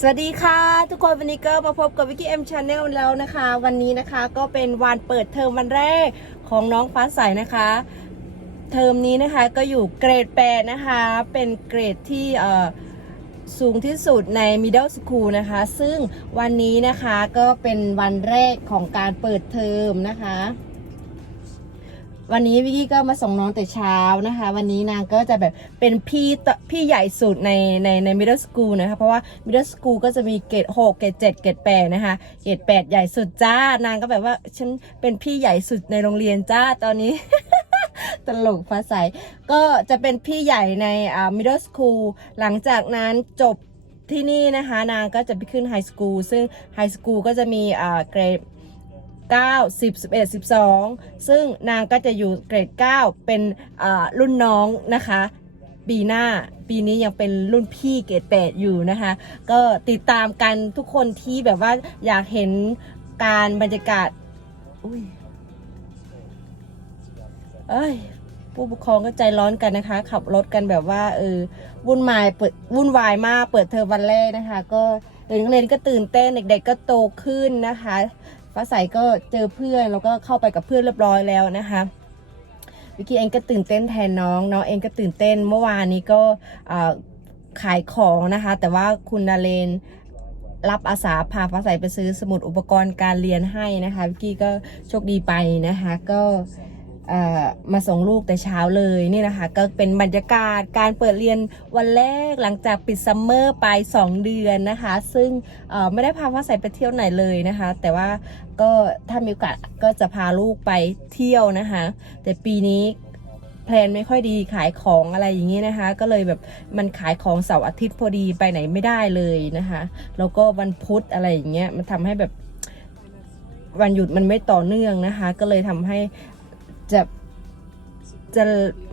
สวัสดีค่ะ ทุกคนวันนี้ก็มาพบกับวิกกี้เอ็มชาแนลแล้วนะคะ วันนี้นะคะก็เป็นวันเปิดเทอมวันแรกของน้องฟ้าใสนะคะ เทอมนี้นะคะก็อยู่เกรด8นะคะ เป็นเกรดที่เอ่อสูงที่สุดใน middle school นะคะ ซึ่งวันนี้นะคะก็เป็นวันแรกของการเปิดเทอมนะคะ วันนี้วิกกี้ก็มาส่งน้องแต่เช้านะคะ วันนี้นางก็จะแบบเป็นพี่ตพี่ใหญ่สุดในในใน middle school นะคะ เพราะว่า middle school ก็จะมีเกรด6เกรด7เกรด8นะคะ เกรด8ใหญ่สุดจ้านางก็แบบว่าฉันเป็นพี่ใหญ่สุดในโรงเรียนจ้าตอนนี้ ตลกฟ้าใสก็จะเป็นพี่ใหญ่ในอ่า middle school หลังจากนั้นจบที่นี่นะคะ นางก็จะไปขึ้น high school ซึ่ง high school ก็จะมีอ่าเกรด 9 10 11 12 ซึ่งนางก็จะอยู่เกรด 9 เป็นอ่ารุ่นน้องนะคะ ปีหน้าปีนี้ยังเป็นรุ่นพี่เกรด 8 อยู่นะคะ ก็ติดตามกันทุกคนที่แบบว่าอยากเห็นการบรรยากาศอุ้ยเอ้ยผู้ปกครองก็ใจร้อนกันนะคะ ขับรถกันแบบว่าเออวุ่นวายเปิดวุ่นวายมากเปิดเทอมวันแรกนะคะ ก็เด็กนักเรียนก็ตื่นเต้นเด็กๆก็โตขึ้นนะคะ ฟ้าใสก็เจอเพื่อนแล้วก็เข้าไปกับเพื่อนเรียบร้อยแล้วนะคะวิกกี้เองก็ตื่นเต้นแทนน้องน้องเองก็ตื่นเต้นเมื่อวานนี้ก็ขายของนะคะ แต่ว่าคุณนาเลนรับอาสาพาฟ้าใสไปซื้อสมุดอุปกรณ์การเรียนให้นะคะวิกกี้ก็โชคดีไปนะคะ ก็ มาส่งลูกแต่เช้าเลยนี่นะคะ ก็เป็นบรรยากาศการเปิดเรียนวันแรกหลังจากปิดซัมเมอร์ไป 2 เดือนนะคะ ซึ่งไม่ได้พาฟ้าใสไปเที่ยวไหนเลยนะคะ แต่ว่าก็ถ้ามีโอกาสก็จะพาลูกไปเที่ยวนะคะ แต่ปีนี้แพลนไม่ค่อยดีขายของอะไรอย่างนี้นะคะ ก็เลยแบบมันขายของเสาร์อาทิตย์พอดีไปไหนไม่ได้เลยนะคะ แล้วก็วันพุธอะไรอย่างเงี้ยมันทำให้แบบวันหยุดมันไม่ต่อเนื่องนะคะ ก็เลยทำให้ จะจะ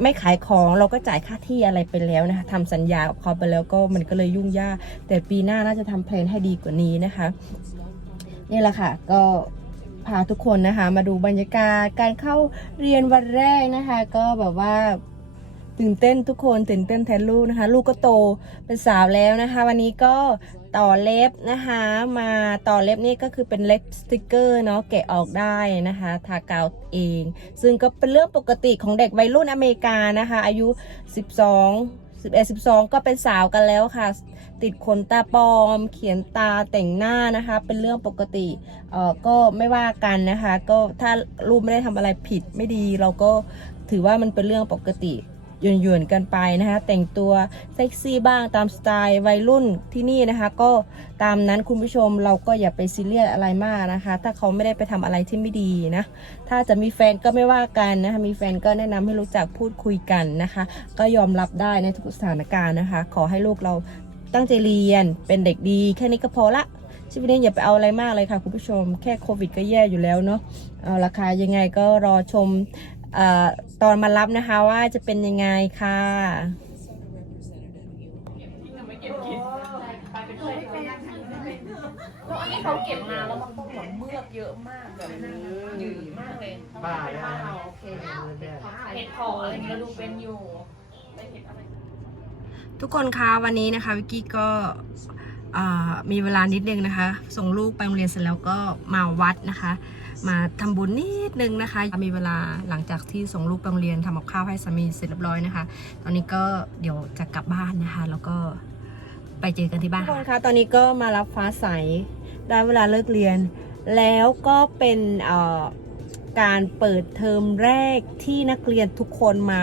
ไม่ขายของเราก็จ่ายค่าที่อะไรไปแล้วนะคะทำสัญญากับเขาไปแล้วก็มันก็เลยยุ่งยากแต่ปีหน้าน่าจะทำแพลนให้ดีกว่านี้นะคะนี่แหละค่ะก็พาทุกคนนะคะ มาดูบรรยากาศการเข้าเรียนวันแรกนะคะ ก็แบบว่า ตื่นเต้นทุกคนตื่นเต้นแทนลูกนะคะ ลูกก็โตเป็นสาวแล้วนะคะ วันนี้ก็ต่อเล็บนะคะ มาต่อเล็บนี่ก็คือเป็นเล็บสติกเกอร์เนาะแกะออกได้นะคะทากาวเอง ซึ่งก็เป็นเรื่องปกติของเด็กวัยรุ่นอเมริกานะคะ อายุ 12 11 12 ก็เป็นสาวกันแล้วค่ะ ติดขนตาปลอม เขียนตาแต่งหน้านะคะ เป็นเรื่องปกติเอ่อก็ไม่ว่ากันนะคะ ก็ถ้าลูกไม่ได้ทำอะไรผิดไม่ดีเราก็ถือว่ามันเป็นเรื่องปกติ หยวนๆกันไปนะคะ แต่งตัวเซ็กซี่บ้างตามสไตล์วัยรุ่นที่นี่นะคะ ก็ตามนั้นคุณผู้ชมเราก็อย่าไปซีเรียสอะไรมากนะคะ ถ้าเขาไม่ได้ไปทำอะไรที่ไม่ดีนะ ถ้าจะมีแฟนก็ไม่ว่ากันนะคะ มีแฟนก็แนะนำให้รู้จักพูดคุยกันนะคะ ก็ยอมรับได้ในทุกสถานการณ์นะคะ ขอให้ลูกเราตั้งใจเรียนเป็นเด็กดี แค่นี้ก็พอละชีวิตนี้อย่าไปเอาอะไรมากเลยค่ะคุณผู้ชม แค่โควิดก็แย่อยู่แล้วเนาะเอาราคายังไงก็รอชม ตอนมารับนะคะว่าจะเป็นยังไงค่ะแล้วอันนี้เขาเก็บมาแล้วมันต้องแบบเมือกเยอะมากแบบหยืดมากเลยป้าย่าโอเคเห็ดของอะไรก็ดูเป็นอยู่ไม่เห็นอะไรทุกคนคะวันนี้นะคะวิกกี้ก็เอ่อ มีเวลานิดนึงนะคะ ส่งลูกไปโรงเรียนเสร็จแล้วก็มาวัดนะคะ มาทำบุญนิดนึงนะคะ มีเวลาหลังจากที่ส่งลูกไปโรงเรียนทำกับข้าวให้สามีเสร็จเรียบร้อยนะคะ ตอนนี้ก็เดี๋ยวจะกลับบ้านนะคะ แล้วก็ไปเจอกันที่บ้านทุกคนคะตอนนี้ก็มารับฟ้าใสได้เวลาเลิกเรียน แล้วก็เป็นเอ่อ การเปิดเทอมแรกที่นักเรียนทุกคนมา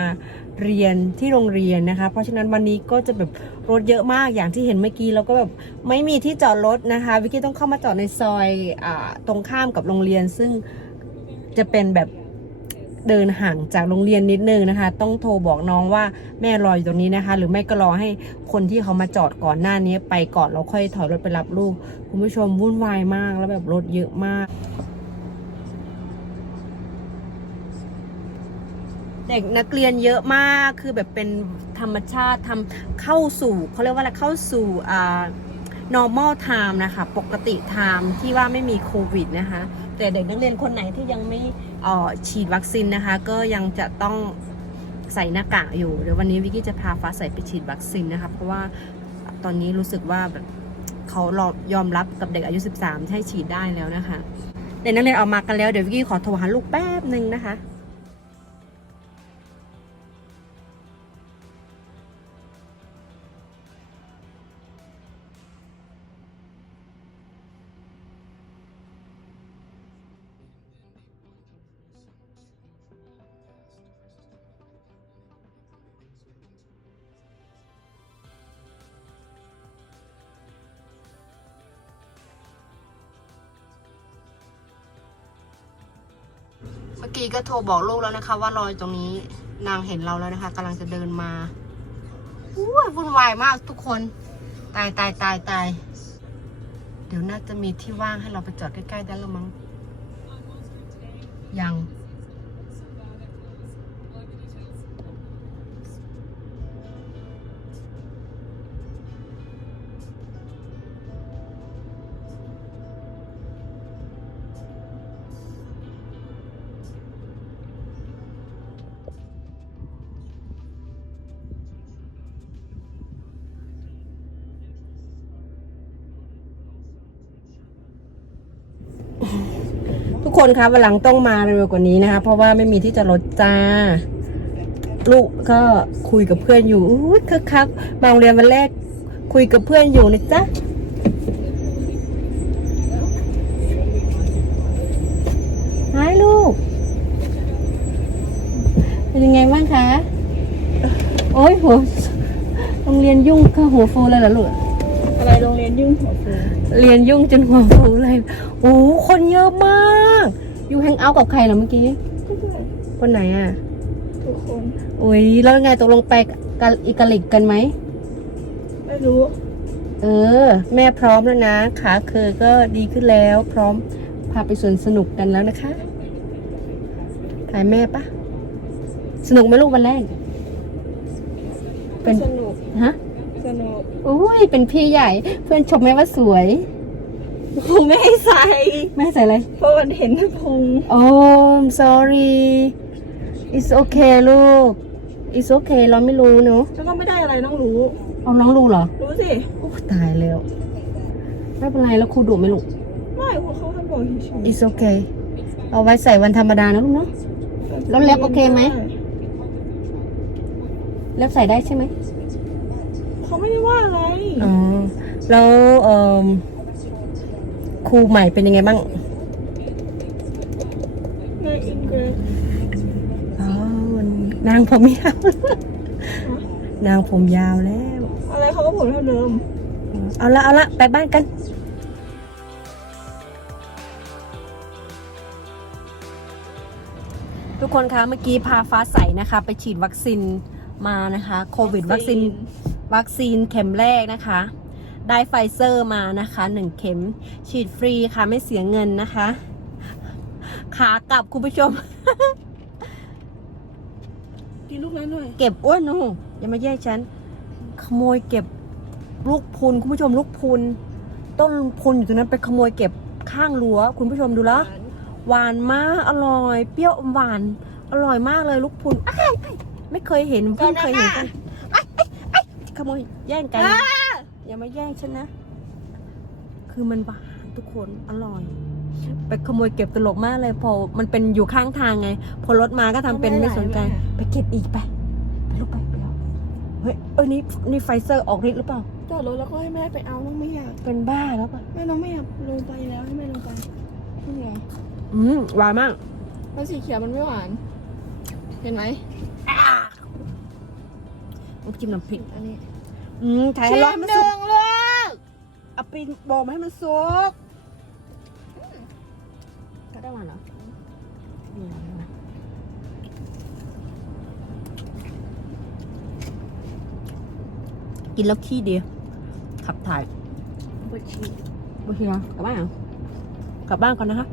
เรียนที่โรงเรียนนะคะ เพราะฉะนั้นวันนี้ก็จะแบบรถเยอะมากอย่างที่เห็นเมื่อกี้แล้วก็แบบไม่มีที่จอดรถนะคะวิกกี้ต้องเข้ามาจอดในซอยอตรงข้ามกับโรงเรียน ซึ่งจะเป็นแบบเดินห่างจากโรงเรียนนิดนึงนะคะ ต้องโทรบอกน้องว่าแม่รออยู่ตรงนี้นะคะ หรือไม่ก็รอให้คนที่เขามาจอดก่อนหน้านี้ไปก่อนแล้วค่อยถอยรถไปรับลูก คุณผู้ชมวุ่นวายมากแล้วแบบรถเยอะมาก เด็กนักเรียนเยอะมากคือแบบเป็นธรรมชาติทำเข้าสู่เขาเรียกว่าอะไรเข้าสู่อ่า normal time นะคะ ปกติ time ที่ว่าไม่มีโควิดนะคะ แต่เด็กนักเรียนคนไหนที่ยังไม่ฉีดวัคซีนนะคะ ก็ยังจะต้องใส่หน้ากากอยู่ เดี๋ยววันนี้วิกกี้จะพาฟ้าใส่ไปฉีดวัคซีนนะคะ เพราะว่าตอนนี้รู้สึกว่าแบบเขายอมรับกับเด็กอายุ 13 ให้ฉีดได้แล้วนะคะ เด็กนักเรียนออกมากันแล้ว เดี๋ยววิกกี้ขอโทรหาลูกแป๊บหนึ่งนะคะ อกี้ก็โทรบอกลูกแล้วนะคะ ว่ารอยตรงนี้นางเห็นเราแล้วนะคะกำลังจะเดินมาอู้ยวุ่นวายมากทุกคน ตายตายตายตายเดี๋ยวน่าจะมีที่ว่างให้เราไปจอดใกล้ๆได้แล้วมั้งยัง กคนคะวันหลังต้องมาเร็วกว่านี้นะคะ เพราะว่าไม่มีที่จะรถจ้า ลูกก็คุยกับเพื่อนอยู่อุ๊ยคึกคักมาโรงเรียนวันแรกคุยกับเพื่อนอยู่นะจ๊ะฮายลูก เป็นยังไงบ้างคะ โอ้ยหัวโรงเรียนยุ่งก็หัวฟูเลยเหรอลูก อะไรโรงเรียนยุ่งหัวฟูเรียนยุ่งจนหัวฟูเลยโอ้คนเยอะมาก อยู่แฮงเอาท์กับใครเหรอเมื่อกี้ คนไหนอะ ทุกคนโอ้ยแล้วไงตกลงไปกันอีกาลิกกันไหม ไม่รู้เออ แม่พร้อมแล้วนะ ขาเคยก็ดีขึ้นแล้ว พร้อมพาไปสวนสนุกกันแล้วนะคะถ่ายแม่ปะสนุกไหมลูกวันแรก เป็นสนุกฮะสนุก อุ้ยเป็นพี่ใหญ่ เพื่อนชมแม่ว่าสวยพุงไม่ให้ใส่แม่ใส่อะไร เพราะมันเห็นพุงโอ้ I'm sorry it's okay ลูก it's okay เราไม่รู้เนอะแล้วก็ไม่ได้อะไรต้องรู้ เอาน้องรู้เหรอ รู้สิ โอ้ตายแล้ว ไม่เป็นไรแล้วครูดุไหมลูก ไม่เพราะเขาให้บอกเฉย it's okay เอาไว้ใส่วันธรรมดานะลูกเนาะๆแล้วเล็บโอเคไหมแล้วใส่ได้ใช่ไหมเขา ไม่ได้ว่าอะไรอ๋อแล้วเอ่อครูใหม่เป็นยังไงบ้างในอินเกรสอ๋อนางผมยาว นางผมยาวแล้ว อะไรเขาก็ผลเท่าเดิม เอาละเอาละไปบ้านกันทุกคนคะเมื่อกี้พาฟ้าใสนะคะ ไปฉีดวัคซีนมานะคะ โควิดวัคซีน วัคซีนเข็มแรกนะคะ ได้ไฟเซอร์มานะคะหนึ่งเข็มฉีดฟรีค่ะไม่เสียเงินนะคะ ขากลับคุณผู้ชม กินลูกนั้นหน่อยเก็บอ้วนหนูอย่ามาแย่งฉัน ขโมยเก็บลูกพุนคุณผู้ชมลูกพุนต้นพุนอยู่ตรงนั้นไปขโมยเก็บข้างรั้วคุณผู้ชมดูแล้วหวานมากอร่อย เปรี้ยวอมหวาน อร่อยมากเลยลูกพุนอ้ายอ้ายไม่เคยเห็นเพิ่งเคยเห็นกันอ้ายอ้ายอ้าย ขโมยแย่งกันอย่ามาแย่งฉันนะ คือมันหวานทุกคนอร่อยไปขโมยเก็บตลกมากเลย พอมันเป็นอยู่ข้างทางไง พอรถมาก็ทำเป็นไม่สนใจ ไปเก็บอีกไปไปลูกไปไปเอาเฮ้ยเออนี่นี่ไฟเซอร์ออกฤทธิ์หรือเปล่าจอดรถแล้วก็ให้แม่ไปเอาน้องไม่อยากเป็นบ้าแล้วปะแม่น้องไม่อยากลงไปแล้วให้แม่ลงไปนี่ไงอืมหวานมากแล้วสีเขียวมันไม่หวาน เห็นไหมน้ำจิ้มน้ำพริกอันนี้ อืมถ่ายให้ร้อนให้มันสุกเลยเอาปีนบอกมาให้มันสุกก็ได้หวานเหรออืมกินแล้วขี้ดีขับถ่ายบดชีโอเคเหรอกลับบ้านเหรอกลับบ้านก่อนนะคะ